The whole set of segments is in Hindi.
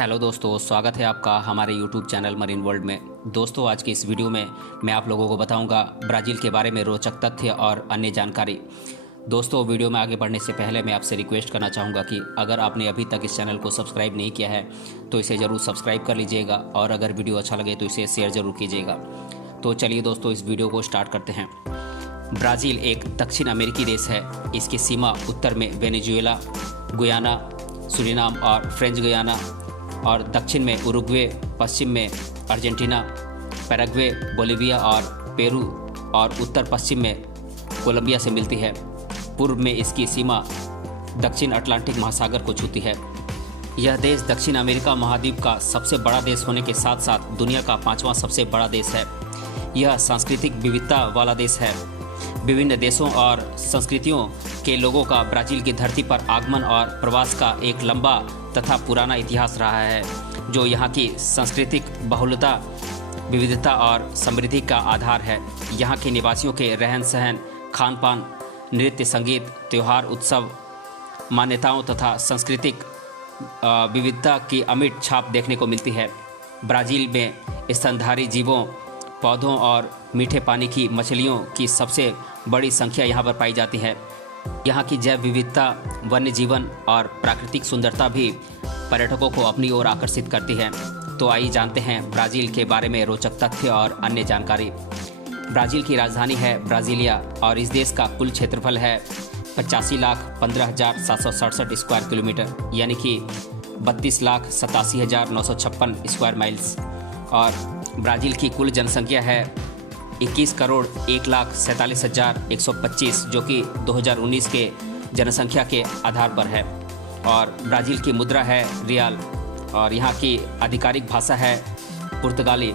हेलो दोस्तों, स्वागत है आपका हमारे यूट्यूब चैनल मरीन वर्ल्ड में। दोस्तों, आज की इस वीडियो में मैं आप लोगों को बताऊंगा ब्राज़ील के बारे में रोचक तथ्य और अन्य जानकारी। दोस्तों, वीडियो में आगे बढ़ने से पहले मैं आपसे रिक्वेस्ट करना चाहूँगा कि अगर आपने अभी तक इस चैनल को सब्सक्राइब नहीं किया है तो इसे ज़रूर सब्सक्राइब कर लीजिएगा और अगर वीडियो अच्छा लगे तो इसे शेयर ज़रूर कीजिएगा। तो चलिए दोस्तों, इस वीडियो को स्टार्ट करते हैं। ब्राज़ील एक दक्षिण अमेरिकी देश है। इसकी सीमा उत्तर में वेनेजुएला, गुयाना, सूरीनाम और फ्रेंच गुयाना और दक्षिण में उरुग्वे, पश्चिम में अर्जेंटीना, पैराग्वे, बोलीविया और पेरू और उत्तर पश्चिम में कोलंबिया से मिलती है। पूर्व में इसकी सीमा दक्षिण अटलांटिक महासागर को छूती है। यह देश दक्षिण अमेरिका महाद्वीप का सबसे बड़ा देश होने के साथ साथ दुनिया का 5वां सबसे बड़ा देश है। यह सांस्कृतिक विविधता वाला देश है। विभिन्न देशों और संस्कृतियों के लोगों का ब्राज़ील की धरती पर आगमन और प्रवास का एक लंबा तथा पुराना इतिहास रहा है, जो यहाँ की सांस्कृतिक बहुलता, विविधता और समृद्धि का आधार है। यहाँ के निवासियों के रहन सहन, खान पान, नृत्य, संगीत, त्यौहार, उत्सव, मान्यताओं तथा सांस्कृतिक विविधता की अमिट छाप देखने को मिलती है। ब्राज़ील में स्तनधारी जीवों, पौधों और मीठे पानी की मछलियों की सबसे बड़ी संख्या यहाँ पर पाई जाती है। यहाँ की जैव विविधता, वन्य जीवन और प्राकृतिक सुंदरता भी पर्यटकों को अपनी ओर आकर्षित करती है। तो आइए जानते हैं ब्राज़ील के बारे में रोचक तथ्य और अन्य जानकारी। ब्राज़ील की राजधानी है ब्राज़ीलिया और इस देश का कुल क्षेत्रफल है 85,15,767 स्क्वायर किलोमीटर, यानी कि 32,87,956 स्क्वायर माइल्स। और ब्राज़ील की कुल जनसंख्या है 21,01,47,125, जो कि 2019 के जनसंख्या के आधार पर है। और ब्राज़ील की मुद्रा है रियाल और यहाँ की आधिकारिक भाषा है पुर्तगाली।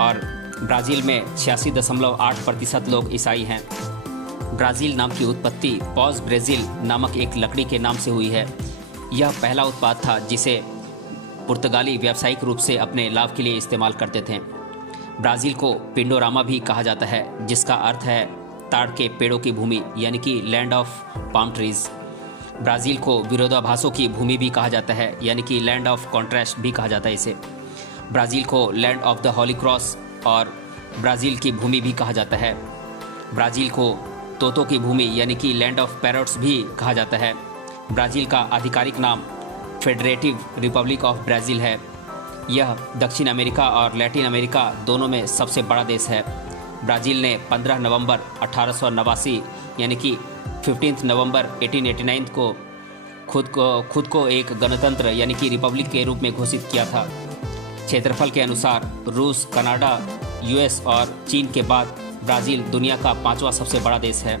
और ब्राज़ील में 86.8% लोग ईसाई हैं। ब्राज़ील नाम की उत्पत्ति पॉज ब्राज़ील नामक एक लकड़ी के नाम से हुई है। यह पहला उत्पाद था जिसे पुर्तगाली व्यावसायिक रूप से अपने लाभ के लिए इस्तेमाल करते थे। ब्राज़ील को पिंडोरामा भी कहा जाता है, जिसका अर्थ है ताड़ के पेड़ों की भूमि, यानी कि land of palm trees. Brazil को विरोधाभासों की भूमि भी कहा जाता है, यानी कि लैंड ऑफ कॉन्ट्रास्ट भी कहा जाता है इसे। ब्राज़ील को land of the holy cross और ब्राज़ील की भूमि भी कहा जाता है। ब्राज़ील को तोतों की भूमि, यानी कि लैंड ऑफ पैरट्स भी कहा जाता है। ब्राज़ील का आधिकारिक नाम फेडरेटिव रिपब्लिक ऑफ ब्राज़ील है। यह दक्षिण अमेरिका और लैटिन अमेरिका दोनों में सबसे बड़ा देश है। ब्राज़ील ने 15 नवंबर 1889 यानी कि 15 नवंबर 1889 को खुद को एक गणतंत्र यानी कि रिपब्लिक के रूप में घोषित किया था। क्षेत्रफल के अनुसार रूस, कनाडा, यूएस और चीन के बाद ब्राज़ील दुनिया का 5वां सबसे बड़ा देश है।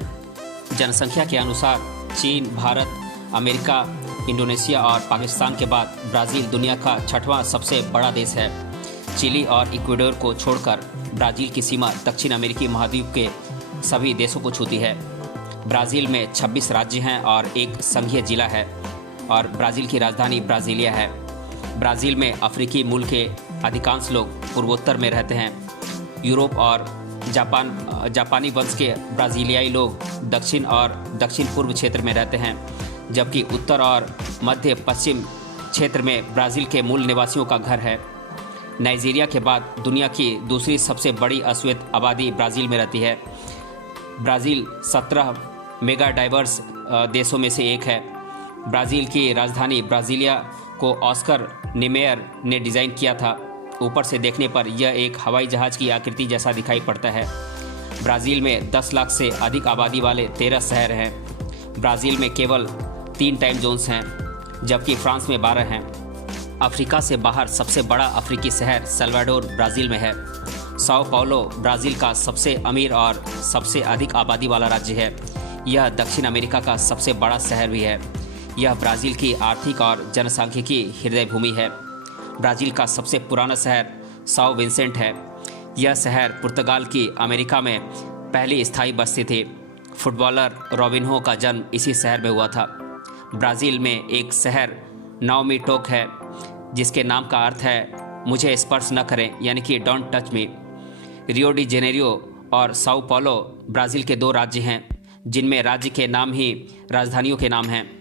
जनसंख्या के अनुसार चीन, भारत, अमेरिका, इंडोनेशिया और पाकिस्तान के बाद ब्राज़ील दुनिया का 6वां सबसे बड़ा देश है। चिली और इक्वाडोर को छोड़कर ब्राज़ील की सीमा दक्षिण अमेरिकी महाद्वीप के सभी देशों को छूती है। ब्राज़ील में 26 राज्य हैं और एक संघीय जिला है और ब्राज़ील की राजधानी ब्राज़ीलिया है। ब्राज़ील में अफ्रीकी मूल के अधिकांश लोग पूर्वोत्तर में रहते हैं। यूरोप और जापानी वंश के ब्राज़ीलियाई लोग दक्षिण और दक्षिण पूर्व क्षेत्र में रहते हैं, जबकि उत्तर और मध्य पश्चिम क्षेत्र में ब्राज़ील के मूल निवासियों का घर है। नाइजीरिया के बाद दुनिया की दूसरी सबसे बड़ी अश्वेत आबादी ब्राज़ील में रहती है। ब्राज़ील 17 मेगा डाइवर्स देशों में से एक है। ब्राज़ील की राजधानी ब्राज़ीलिया को ऑस्कर नेमेयर ने डिज़ाइन किया था। ऊपर से देखने पर यह एक हवाई जहाज़ की आकृति जैसा दिखाई पड़ता है। ब्राज़ील में 10 लाख से अधिक आबादी वाले 13 शहर हैं। ब्राज़ील में केवल 3 टाइम जोन्स हैं, जबकि फ्रांस में 12 हैं। अफ्रीका से बाहर सबसे बड़ा अफ्रीकी शहर सल्वाडोर ब्राज़ील में है। साओ पाउलो ब्राज़ील का सबसे अमीर और सबसे अधिक आबादी वाला राज्य है। यह दक्षिण अमेरिका का सबसे बड़ा शहर भी है। यह ब्राज़ील की आर्थिक और जनसांख्यिकी हृदय भूमि है। ब्राज़ील का सबसे पुराना शहर साओ विंसेंट है। यह शहर पुर्तगाल की अमेरिका में पहली स्थायी बस्ती थी। फुटबॉलर रॉबिन्हो का जन्म इसी शहर में हुआ था। ब्राज़ील में एक शहर नाओमी टोक है, जिसके नाम का अर्थ है मुझे स्पर्श न करें, यानी कि don't touch me. Rio de Janeiro और साओ पाउलो ब्राज़ील के 2 राज्य हैं, जिनमें राज्य के नाम ही राजधानियों के नाम हैं।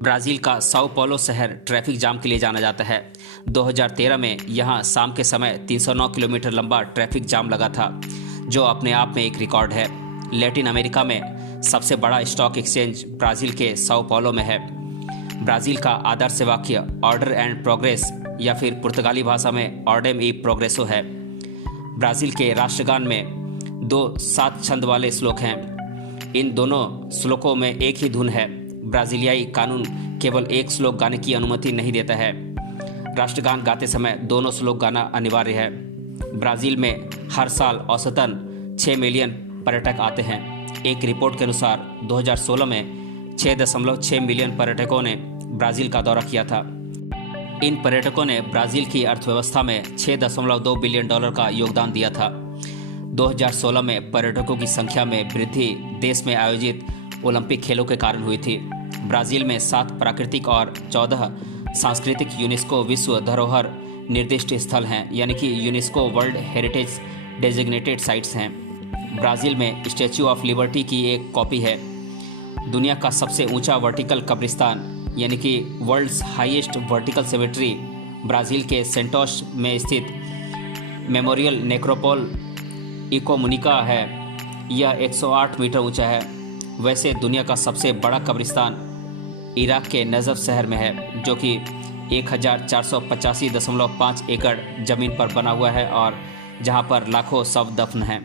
ब्राज़ील का साओ paulo शहर ट्रैफिक जाम के लिए जाना जाता है। 2013 में यहाँ शाम के समय 309 किलोमीटर लंबा ट्रैफिक जाम लगा था, जो अपने आप में एक रिकॉर्ड है। लैटिन अमेरिका में सबसे बड़ा स्टॉक एक्सचेंज ब्राज़ील के साओ paulo में है। ब्राज़ील का आदर्श वाक्य ऑर्डर एंड प्रोग्रेस या फिर पुर्तगाली भाषा में ऑर्डेम ई प्रोग्रेसो है। ब्राज़ील के राष्ट्रगान में 2 7 छंद वाले श्लोक हैं। इन दोनों श्लोकों में एक ही धुन है। ब्राज़ीलियाई कानून केवल एक श्लोक गाने की अनुमति नहीं देता है। राष्ट्रगान गाते समय दोनों श्लोक गाना अनिवार्य है। ब्राज़ील में हर साल औसतन 6 मिलियन पर्यटक आते हैं। एक रिपोर्ट के अनुसार 2016 में 6.6 मिलियन पर्यटकों ने ब्राज़ील का दौरा किया था। इन पर्यटकों ने ब्राज़ील की अर्थव्यवस्था में $6.2 बिलियन का योगदान दिया था। 2016 में पर्यटकों की संख्या में वृद्धि देश में आयोजित ओलंपिक खेलों के कारण हुई थी। ब्राज़ील में 7 प्राकृतिक और 14 सांस्कृतिक यूनेस्को विश्व धरोहर निर्दिष्ट स्थल हैं, यानी कि UNESCO world heritage designated sites हैं। ब्राज़ील में स्टैच्यू ऑफ लिबर्टी की एक कॉपी है। दुनिया का सबसे ऊंचा वर्टिकल कब्रिस्तान यानी कि world's highest vertical cemetery Brazil के सेंटोस में स्थित मेमोरियल नेक्रोपोल इकोमुनिका है। यह 108 मीटर ऊंचा है। वैसे दुनिया का सबसे बड़ा कब्रिस्तान इराक के नजफ शहर में है, जो कि 1485.5 एकड़ ज़मीन पर बना हुआ है और जहां पर लाखों शव दफन हैं।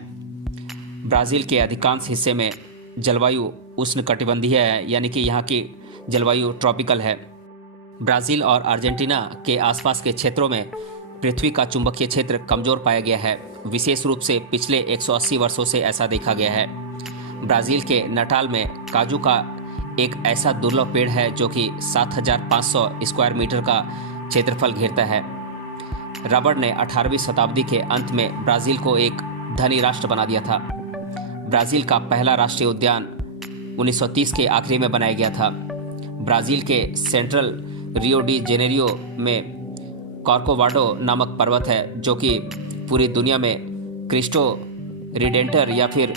ब्राज़ील के अधिकांश हिस्से में जलवायु उष्णकटिबंधीय है, यानी कि यहाँ की जलवायु ट्रॉपिकल है। ब्राज़ील और अर्जेंटीना के आसपास के क्षेत्रों में पृथ्वी का चुंबकीय क्षेत्र कमज़ोर पाया गया है। विशेष रूप से पिछले 180 वर्षों से ऐसा देखा गया है। ब्राज़ील के नटाल में काजू का एक ऐसा दुर्लभ पेड़ है जो कि 7,500 स्क्वायर मीटर का क्षेत्रफल घेरता है। रबड़ ने 18वीं शताब्दी के अंत में ब्राज़ील को एक धनी राष्ट्र बना दिया था। ब्राज़ील का पहला राष्ट्रीय उद्यान 1930 के आखिरी में बनाया गया था। ब्राज़ील के सेंट्रल रियो डी जेनेरियो में कॉर्कोवाडो नामक पर्वत है, जो कि पूरी दुनिया में क्रिस्टो रिडेंटर या फिर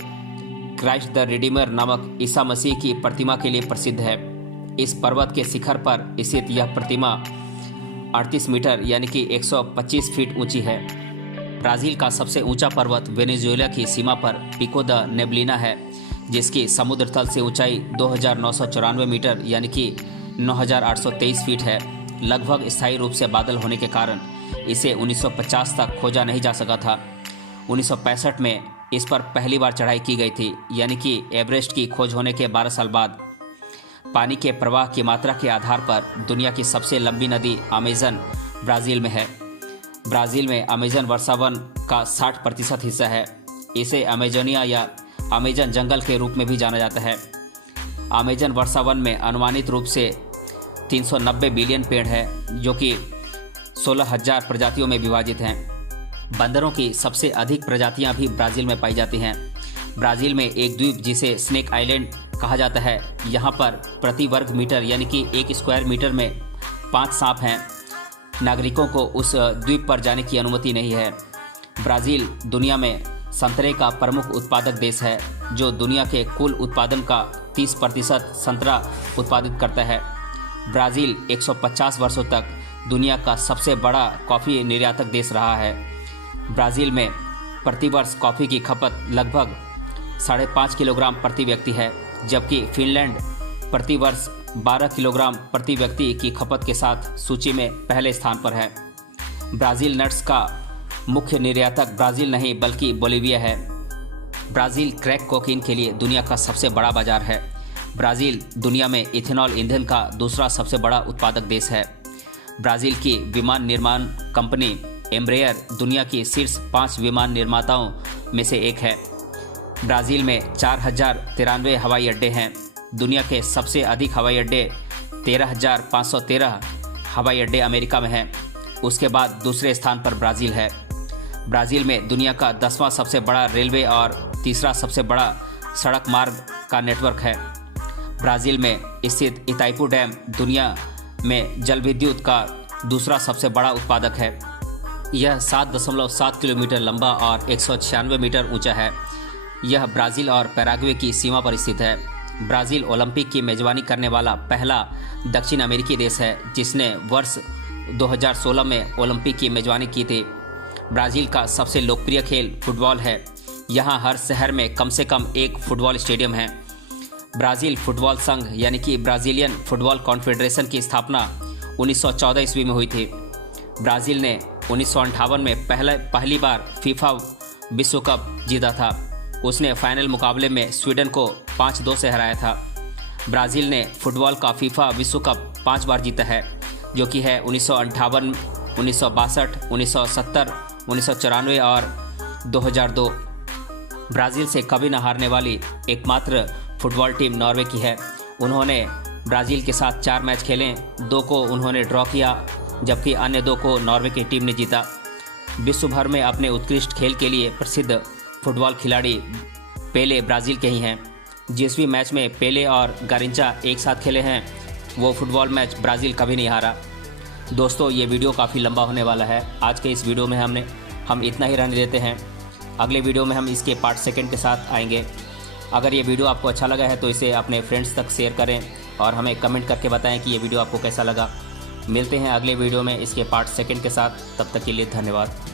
क्राइस्ट द रिडीमर नामक ईसा मसीह की प्रतिमा के लिए प्रसिद्ध है। इस पर्वत के शिखर पर स्थित यह प्रतिमा 38 मीटर यानी कि 125 फीट ऊंची है। ब्राज़ील का सबसे ऊंचा पर्वत वेनेजुएला की सीमा पर पिको द नेब्लिना है, जिसकी समुद्र तल से ऊंचाई 2,994 मीटर यानी कि 9,823 फीट है। लगभग स्थायी रूप से बादल होने के कारण इसे 1950 तक खोजा नहीं जा सका था। 1965 में इस पर पहली बार चढ़ाई की गई थी, यानी कि एवरेस्ट की खोज होने के 12 साल बाद। पानी के प्रवाह की मात्रा के आधार पर दुनिया की सबसे लंबी नदी अमेज़न ब्राज़ील में है। ब्राज़ील में अमेज़न वर्षावन का 60% हिस्सा है। इसे अमेजोनिया या अमेज़न जंगल के रूप में भी जाना जाता है। अमेज़न वर्षावन में अनुमानित रूप से 390 बिलियन पेड़ है, जो कि 16,000 प्रजातियों में विभाजित हैं। बंदरों की सबसे अधिक प्रजातियां भी ब्राज़ील में पाई जाती हैं। ब्राज़ील में एक द्वीप जिसे स्नेक आइलैंड कहा जाता है, यहाँ पर प्रति वर्ग मीटर यानी कि 1 स्क्वायर मीटर में 5 सांप हैं। नागरिकों को उस द्वीप पर जाने की अनुमति नहीं है। ब्राज़ील दुनिया में संतरे का प्रमुख उत्पादक देश है, जो दुनिया के कुल उत्पादन का 30% संतरा उत्पादित करता है। ब्राज़ील 150 वर्षों तक दुनिया का सबसे बड़ा कॉफ़ी निर्यातक देश रहा है। ब्राज़ील में प्रतिवर्ष कॉफ़ी की खपत लगभग 5.5 किलोग्राम प्रति व्यक्ति है, जबकि फिनलैंड प्रतिवर्ष 12 किलोग्राम प्रति व्यक्ति की खपत के साथ सूची में पहले स्थान पर है। ब्राज़ील नट्स का मुख्य निर्यातक ब्राज़ील नहीं बल्कि बोलीविया है। ब्राज़ील क्रैक कोकीन के लिए दुनिया का सबसे बड़ा बाजार है। ब्राज़ील दुनिया में इथेनॉल ईंधन का दूसरा सबसे बड़ा उत्पादक देश है। ब्राज़ील की विमान निर्माण कंपनी एम्ब्रेयर दुनिया की शीर्ष 5 विमान निर्माताओं में से एक है। ब्राज़ील में 4,093 हवाई अड्डे हैं। दुनिया के सबसे अधिक हवाई अड्डे 13,513 हवाई अड्डे अमेरिका में हैं। उसके बाद दूसरे स्थान पर ब्राज़ील है। ब्राज़ील में दुनिया का 10वां सबसे बड़ा रेलवे और तीसरा सबसे बड़ा सड़क मार्ग का नेटवर्क है। ब्राज़ील में स्थित इताइपू डैम दुनिया में जल विद्युत का दूसरा सबसे बड़ा उत्पादक है। यह 7.7 किलोमीटर लंबा और 196 मीटर ऊंचा है। यह ब्राज़ील और पैराग्वे की सीमा पर स्थित है। ब्राज़ील ओलंपिक की मेज़बानी करने वाला पहला दक्षिण अमेरिकी देश है जिसने वर्ष 2016 में ओलंपिक की मेज़बानी की थी। ब्राज़ील का सबसे लोकप्रिय खेल फुटबॉल है। यहाँ हर शहर में कम से कम एक फुटबॉल स्टेडियम है। ब्राज़ील फुटबॉल संघ यानी कि ब्राज़ीलियन फुटबॉल कॉन्फेडरेशन की स्थापना 1914 ईस्वी में हुई थी। ब्राज़ील ने 1958 में पहली बार फीफा विश्व कप जीता था। उसने फाइनल मुकाबले में स्वीडन को 5-2 से हराया था। ब्राज़ील ने फुटबॉल का फीफा विश्व कप 5 बार जीता है, जो कि है 1958, 1962, 1970, 1994 और 2002। ब्राज़ील से कभी न हारने वाली एकमात्र फुटबॉल टीम नॉर्वे की है। उन्होंने ब्राज़ील के साथ 4 मैच खेले, 2 को उन्होंने ड्रॉ किया जबकि अन्य 2 को नॉर्वे की टीम ने जीता। विश्व भर में अपने उत्कृष्ट खेल के लिए प्रसिद्ध फुटबॉल खिलाड़ी पेले ब्राज़ील के ही हैं। जिस भी मैच में पेले और गारिंचा एक साथ खेले हैं वो फुटबॉल मैच ब्राज़ील कभी नहीं हारा। दोस्तों, ये वीडियो काफ़ी लंबा होने वाला है। आज के इस वीडियो में हम इतना ही रहने देते हैं। अगले वीडियो में हम इसके पार्ट 2 के साथ आएंगे। अगर ये वीडियो आपको अच्छा लगा है तो इसे अपने फ्रेंड्स तक शेयर करें और हमें कमेंट करके बताएं कि ये वीडियो आपको कैसा लगा। मिलते हैं अगले वीडियो में इसके पार्ट 2 के साथ। तब तक के लिए धन्यवाद।